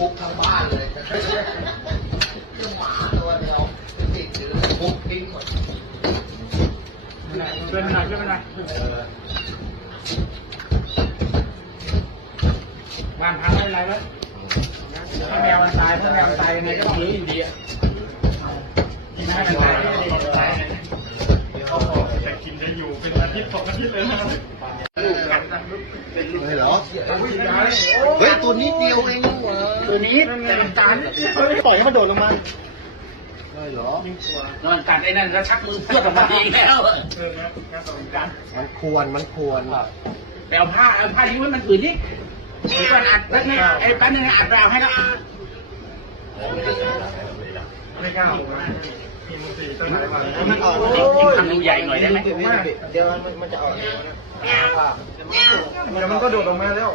ทุกทั้งบ้านเลยคือหมาตัวเดียวติดอยู่ทุกทิ้งหมดช่วยมันหน่อยช่วยมันหน่อยบ้านพังไม่เป็นไรแล้วให้แมวมันตายถ้าแมวมันตายยังไงก็ต้องรื้ออยู่ดีอะกินให้มันตายไม่ได้ตายแต่กินได้อยู่เป็นอาทิตย์สองอาทิตย์เลยนะลูกกันนะลูกเลยเหรอเฮ้ยตัวนี้เดียวเอง ตัวนี้แต่มันการปล่อยให้มันโดดลงมาเลยเหรอนอนกัดไอ้นั่นแล้วชักมือเพื่อออกมาเองแล้วเออครับครับสองกันมันควรมันควรไปเอาผ้าเอาผ้าทิ้งไว้มันอื่นนี่เดี๋ยวก่อนอัดแล้วนี่ไอ้แป๊บนึงอัดไปเอาให้แล้วไม่กล้าออกมามันออกทำดูใหญ่หน่อยได้ไหมเดี๋ยวมันมันจะออกเดี๋ยวมันก็โดดออกมาแล้ว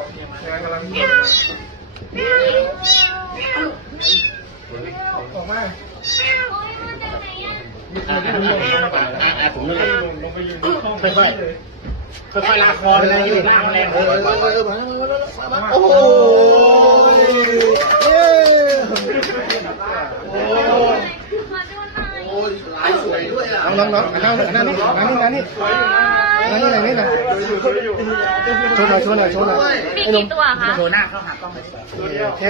งานกำลังโดด ออกมาผมนึกลงลงไปยืนห้องค่อยๆค่อยๆลากคอเลยยืดล่างแรงเออเออเออเออมาแล้วมาแล้วมาแล้วโอ้โหเย้โอ้โอ้ยลายสวยด้วยอะน้องน้องน้องนั่นนี่นั่นนี่นั่นนี่นั่นนี่นั่นนี่นะ โชว์หน่อยโชว์หน่อยโชว์หน่อยมีกี่ตัวคะ โชว์หน้าเข้าหากล้องเลย โอเค